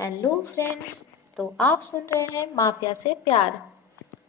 Hello friends. तो आप सुन रहे हैं माफिया से प्यार।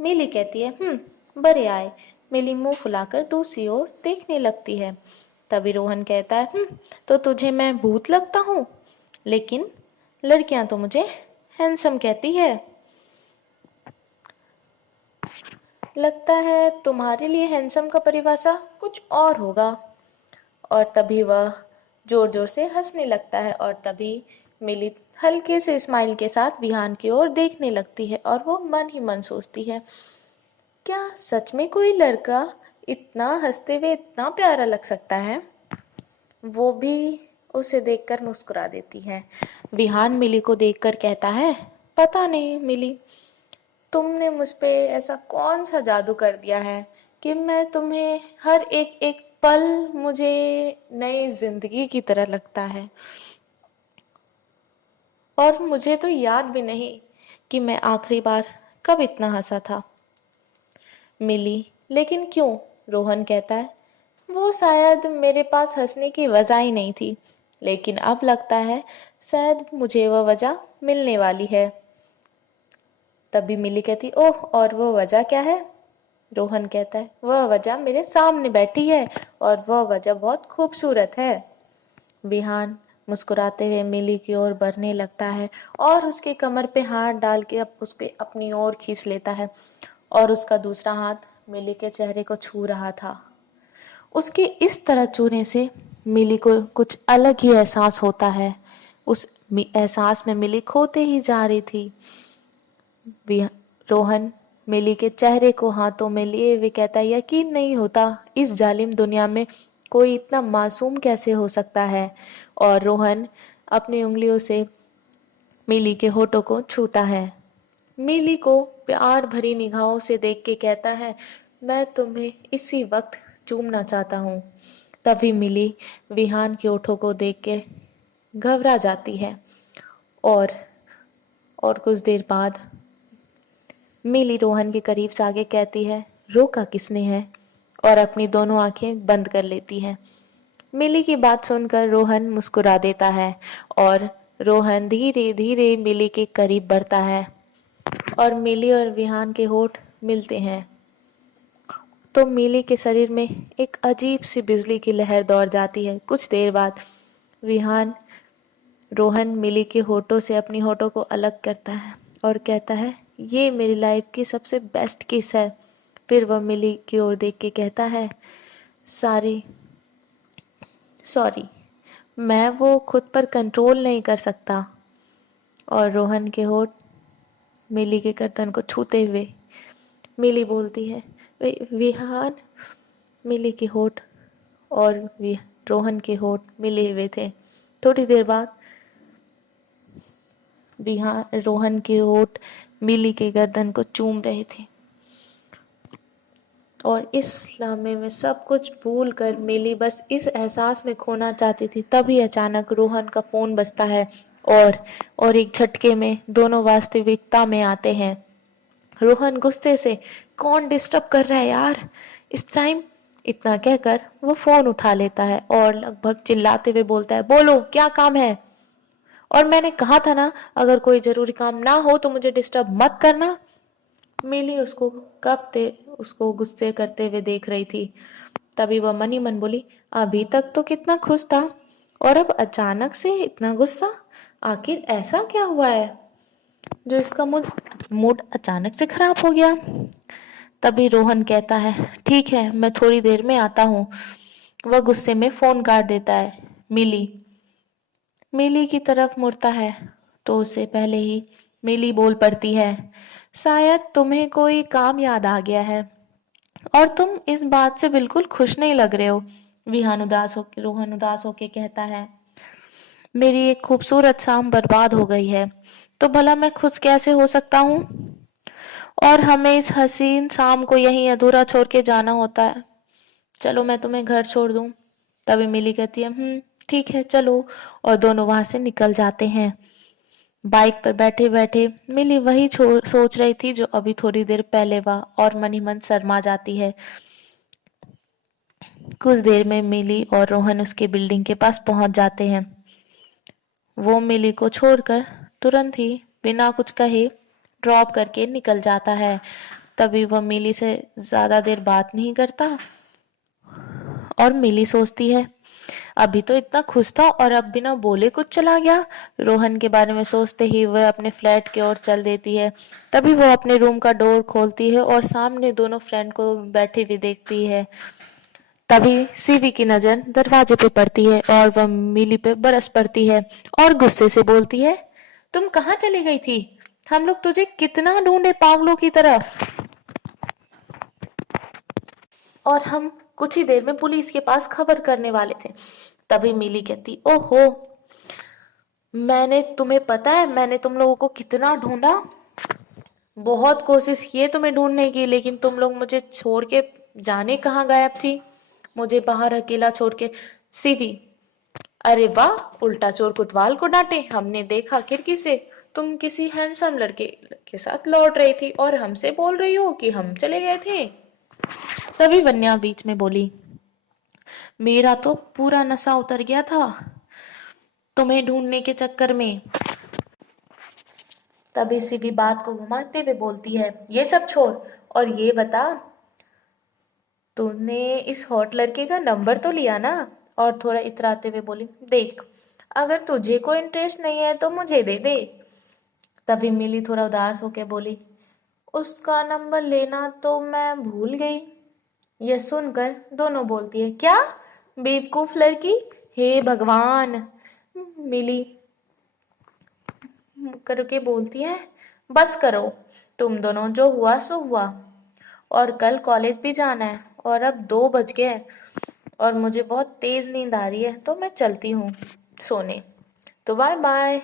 मिली कहती है बड़े आए। मिली मुंह फुलाकर दूसरी ओर देखने लगती है। तभी रोहन कहता है तो तुझे मैं भूत लगता हूँ? लेकिन लड़कियां तो मुझे हैंडसम कहती है। लगता है तुम्हारे लिए हैंडसम का परिभाषा कुछ और होगा। और तभी वह जोर जोर से हंसने लगता है और तभी मिली हल्के से स्माइल के साथ विहान की ओर देखने लगती है और वो मन ही मन सोचती है, क्या सच में कोई लड़का इतना हंसते हुए इतना प्यारा लग सकता है? वो भी उसे देखकर मुस्कुरा देती है। विहान मिली को देखकर कहता है, पता नहीं मिली, तुमने मुझ पे ऐसा कौन सा जादू कर दिया है कि मैं तुम्हें हर एक एक पल मुझे नई जिंदगी की तरह लगता है। और मुझे तो याद भी नहीं कि मैं आखिरी बार कब इतना हंसा था। मिली, लेकिन क्यों? रोहन कहता है, वो शायद मेरे पास हंसने की वजह ही नहीं थी, लेकिन अब लगता है शायद मुझे वह वजह मिलने वाली है। तभी मिली कहती, ओह, और वो वजह क्या है? रोहन कहता है, वह वजह मेरे सामने बैठी है और वह वजह बहुत खूबसूरत है। विहान मुस्कुराते हुए मिली की ओर बढ़ने लगता है और उसके कमर पे हाथ डाल के अब उसके अपनी ओर खींच लेता है और उसका दूसरा हाथ मिली के चेहरे को छू रहा था। उसके इस तरह छूने से मिली को कुछ अलग ही एहसास होता है। उस एहसास में मिली खोते ही जा रही थी। रोहन मिली के चेहरे को हाथों में लिए हुए कहता है, यकीन नहीं होता इस जालिम दुनिया में कोई इतना मासूम कैसे हो सकता है। और रोहन अपनी उंगलियों से मिली के होठों को छूता है। मिली को प्यार भरी निगाहों से देख के कहता है, मैं तुम्हें इसी वक्त चूमना चाहता हूँ। तभी मिली विहान के होठों को देख के घबरा जाती है और कुछ देर बाद मिली रोहन के करीब से आगे कहती है, रोका किसने है? और अपनी दोनों आंखें बंद कर लेती है। मिली की बात सुनकर रोहन मुस्कुरा देता है और रोहन धीरे धीरे मिली के करीब बढ़ता है और मिली और विहान के होठ मिलते हैं तो मिली के शरीर में एक अजीब सी बिजली की लहर दौड़ जाती है। कुछ देर बाद विहान रोहन मिली के होठों से अपनी होठों को अलग करता है और कहता है, ये मेरी लाइफ की सबसे बेस्ट किस है। फिर वह मिली की ओर देख के कहता है, सॉरी, मैं वो खुद पर कंट्रोल नहीं कर सकता। और रोहन के होठ मिली के गर्दन को छूते हुए मिली बोलती है, विहान। मिली के होठ और रोहन के होठ मिले हुए थे। थोड़ी देर बाद रोहन के होठ मिली के गर्दन को चूम रहे थे और इस लम्हे में सब कुछ भूल कर मिली बस इस एहसास में खोना चाहती थी। तभी अचानक रोहन का फोन बजता है और एक झटके में दोनों वास्तविकता में आते हैं। रोहन गुस्से से, कौन डिस्टर्ब कर रहा है यार इस टाइम? इतना कहकर वो फोन उठा लेता है और लगभग चिल्लाते हुए बोलता है, बोलो क्या काम है? और मैंने कहा था ना, अगर कोई जरूरी काम ना हो तो मुझे डिस्टर्ब मत करना। मिली उसको गुस्से करते हुए देख रही थी। तभी वह मन ही मन बोली, अभी तक तो कितना खुश था और अब अचानक से इतना गुस्सा, आखिर ऐसा क्या हुआ है जो इसका मूड अचानक से खराब हो गया? तभी रोहन कहता है, ठीक है, मैं थोड़ी देर में आता हूँ। वह गुस्से में फोन काट देता है। मिली की तरफ मुड़ता है तो उसे पहले ही मिली बोल पड़ती है, शायद तुम्हें कोई काम याद आ गया है और तुम इस बात से बिल्कुल खुश नहीं लग रहे हो। रोहन उदास होके कहता है, मेरी एक खूबसूरत शाम बर्बाद हो गई है, तो भला मैं खुश कैसे हो सकता हूँ? और हमें इस हसीन शाम को यहीं अधूरा छोड़ के जाना होता है। चलो मैं तुम्हें घर छोड़ दूं। तभी मिली कहती है, ठीक है चलो। और दोनों वहां से निकल जाते हैं। बाइक पर बैठे बैठे मिली वही सोच रही थी जो अभी थोड़ी देर पहले वह और मन ही मन शर्मा जाती है। कुछ देर में मिली और रोहन उसके बिल्डिंग के पास पहुंच जाते हैं। वो मिली को छोड़कर तुरंत ही बिना कुछ कहे ड्रॉप करके निकल जाता है। तभी वह मिली से ज्यादा देर बात नहीं करता और मिली सोचती है अभी तो इतना खुश था और अब बिना बोले कुछ चला गया। रोहन के बारे में सोचते ही वह अपने फ्लैट की ओर चल देती है। तभी वह अपने रूम का डोर खोलती है और सामने दोनों फ्रेंड को बैठी हुई देखती है। तभी सीवी की नजर दरवाजे पे पड़ती है और वह मिली पे बरस पड़ती है और गुस्से से बोलती है, तुम कहाँ चली गई थी? हम लोग तुझे कितना ढूंढे पागलों की तरह, और हम कुछ ही देर में पुलिस के पास खबर करने वाले थे। तभी मिली कहती, ओहो, तुम्हें पता है मैंने तुम लोगों को कितना ढूंढा, बहुत कोशिश की तुम्हें ढूंढने की, लेकिन तुम लोग मुझे छोड़ के जाने कहाँ गायब थी, मुझे बाहर अकेला छोड़ के। सीवी, अरे वाह, उल्टा चोर कोतवाल को डांटे, हमने देखा खिड़की से तुम किसी हैंडसम लड़के के साथ लौट रही थी और हमसे बोल रही हो कि हम चले गए थे। तभी वन्या बीच में बोली, मेरा तो पूरा नशा उतर गया था तुम्हें ढूंढने के चक्कर में। तभी सीवी बात को घुमाते हुए बोलती है, ये सब छोड़ और ये बता, तूने इस हॉट लड़के का नंबर तो लिया ना? और थोड़ा इतराते हुए बोली, देख, अगर तुझे कोई इंटरेस्ट नहीं है तो मुझे दे दे। तभी मिली थोड़ा उदास होकर बोली, उसका नंबर लेना तो मैं भूल गई। यह सुनकर दोनों बोलती है, क्या बेवकूफ लड़की, हे भगवान। मिली करके बोलती है, बस करो तुम दोनों, जो हुआ सो हुआ, और कल कॉलेज भी जाना है और अब 2 बज गए हैं और मुझे बहुत तेज नींद आ रही है तो मैं चलती हूँ सोने, तो बाय बाय।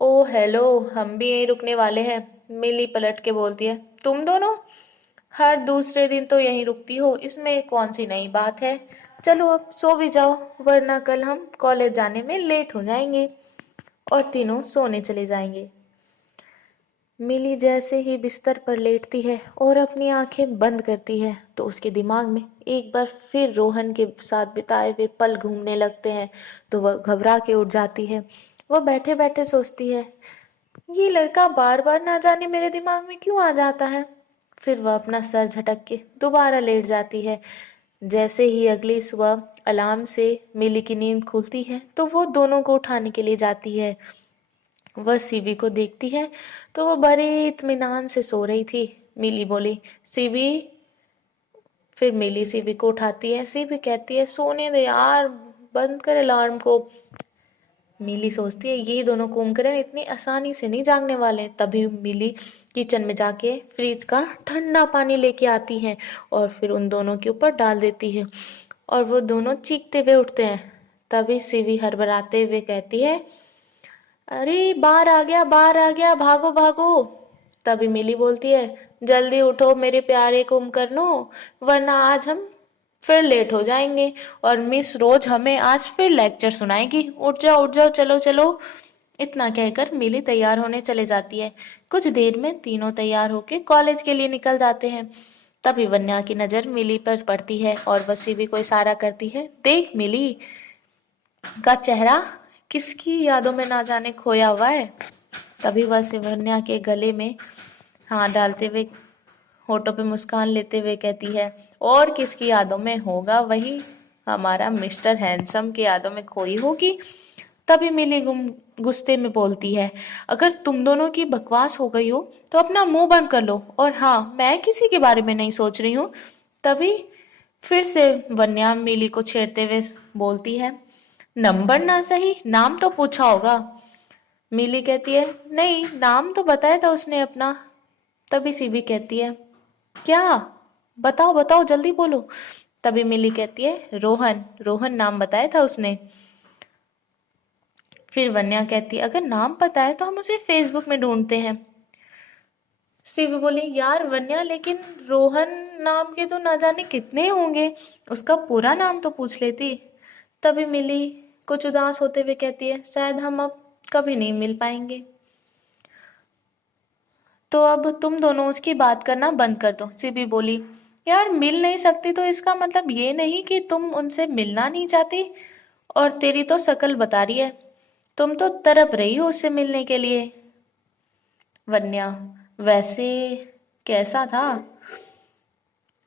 ओ हेलो, हम भी यहीं रुकने वाले हैं। मिली पलट के बोलती है, तुम दोनों हर दूसरे दिन तो यहीं रुकती हो, इसमें कौन सी नई बात है? चलो अब सो भी जाओ, वरना कल हम कॉलेज जाने में लेट हो जाएंगे। और तीनों सोने चले जाएंगे। मिली जैसे ही बिस्तर पर लेटती है और अपनी आंखें बंद करती है तो उसके दिमाग में एक बार फिर रोहन के साथ बिताए हुए पल घूमने लगते हैं। तो वह घबरा के उठ जाती है। वह बैठे बैठे सोचती है, ये लड़का बार बार ना जाने मेरे दिमाग में क्यों आ जाता है। फिर वह अपना सर झटक के दोबारा लेट जाती है। जैसे ही अगली सुबह अलार्म से मिली की नींद खुलती है तो वो दोनों को उठाने के लिए जाती है। वह सीवी को देखती है तो वह बड़े इत्मीनान से सो रही थी। मिली बोली, सीवी। फिर मिली सीवी को उठाती है। सीवी कहती है, सोने दे यार, बंद कर अलार्म को। मिली सोचती है, ये दोनों कुंभकर्ण इतनी आसानी से नहीं जागने वाले। तभी मिली किचन में जाके फ्रिज का ठंडा पानी लेके आती है और फिर उन दोनों के ऊपर डाल देती है और वो दोनों चीखते हुए उठते हैं। तभी सीवी हड़बड़ाते हुए कहती है, अरे बाहर आ गया, बाहर आ गया, भागो भागो। तभी मिली बोलती है, जल्दी उठो मेरे प्यारे कुंभकर्णो, वरना आज हम फिर लेट हो जाएंगे और मिस रोज हमें आज फिर लेक्चर सुनाएगी। उठ जाओ, चलो चलो। इतना कहकर मिली तैयार होने चले जाती है। कुछ देर में तीनों तैयार होके कॉलेज के लिए निकल जाते हैं। तभी वन्या की नजर मिली पर पड़ती है और वह सीवी को इशारा करती है, देख मिली का चेहरा किसकी यादों में ना जाने खोया हुआ है। तभी वह सिवन्या के गले में हाथ डालते हुए होठों पे मुस्कान लेते हुए कहती है, और किसकी यादों में होगा, वही हमारा मिस्टर हैंडसम की यादों में खोई होगी। तभी मिली गुस्से में बोलती है, अगर तुम दोनों की बकवास हो गई हो तो अपना मुंह बंद कर लो, और हाँ, मैं किसी के बारे में नहीं सोच रही हूँ। तभी फिर से वन्या मिली को छेड़ते हुए बोलती है, नंबर ना सही, नाम तो पूछा होगा। मिली कहती है, नहीं, नाम तो बताया था उसने अपना। तभी सीवी कहती है, क्या? बताओ बताओ, जल्दी बोलो। तभी मिली कहती है, रोहन, रोहन नाम बताया था उसने। फिर वन्या कहती है, अगर नाम पता है तो हम उसे फेसबुक में ढूंढते हैं। शिव बोली, यार वन्या, लेकिन रोहन नाम के तो ना जाने कितने होंगे, उसका पूरा नाम तो पूछ लेती। तभी मिली कुछ उदास होते हुए कहती है, शायद हम अब कभी नहीं मिल पाएंगे, तो अब तुम दोनों उसकी बात करना बंद कर दो। शिवी बोली, यार मिल नहीं सकती तो इसका मतलब ये नहीं कि तुम उनसे मिलना नहीं चाहती, और तेरी तो शक्ल बता रही है। तुम तो तड़प रही हो उससे मिलने के लिए। वन्या, वैसे कैसा था?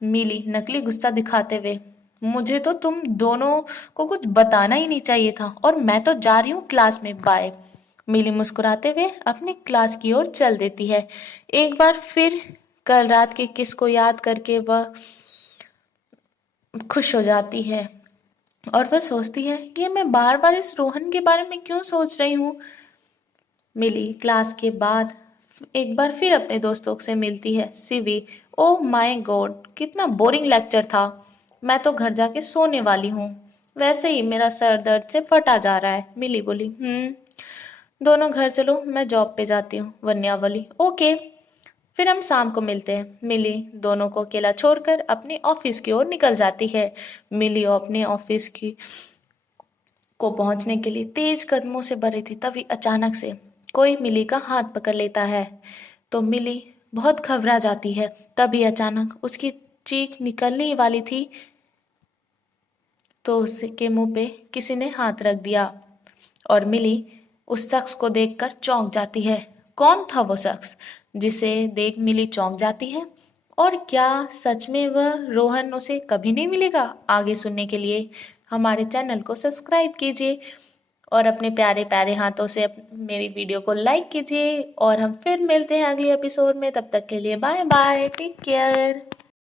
मिली नकली गुस्सा दिखाते हुए, मुझे तो तुम दोनों को कुछ बताना ही नहीं चाहिए था, और मैं तो जा रही हूँ क्लास में, बाय। मिली मुस्कुराते हुए अपनी क्लास की ओर चल देती है। एक बार फिर कल रात के किस को याद करके वह खुश हो जाती है, और वह सोचती है कि मैं बार बार इस रोहन के बारे में क्यों सोच रही हूँ। मिली क्लास के बाद एक बार फिर अपने दोस्तों से मिलती है। सिवी, ओह माय गॉड, कितना बोरिंग लेक्चर था, मैं तो घर जाके सोने वाली हूँ। वैसे ही मेरा सर दर्द से फटा जा रहा है। मिली बोली, दोनों घर चलो, मैं जॉब पे जाती हूँ। वन्या बोली, ओके, फिर हम शाम को मिलते हैं। मिली दोनों को अकेला छोड़कर अपने ऑफिस की ओर निकल जाती है। मिली अपने ऑफिस की को पहुंचने के लिए तेज कदमों से बढ़ी थी, तभी अचानक से कोई मिली का हाथ पकड़ लेता है। तो मिली बहुत घबरा जाती है। तभी अचानक उसकी चीख निकलने ही वाली थी, तो उसके मुंह पे किसी ने हाथ रख दिया, और मिली उस शख्स को देखकर चौंक जाती है। कौन था वो शख्स जिसे देख मिली चौंक जाती है? और क्या सच में वह रोहन उसे कभी नहीं मिलेगा? आगे सुनने के लिए हमारे चैनल को सब्सक्राइब कीजिए, और अपने प्यारे प्यारे हाथों से मेरी वीडियो को लाइक कीजिए। और हम फिर मिलते हैं अगले एपिसोड में। तब तक के लिए बाय बाय, टेक केयर।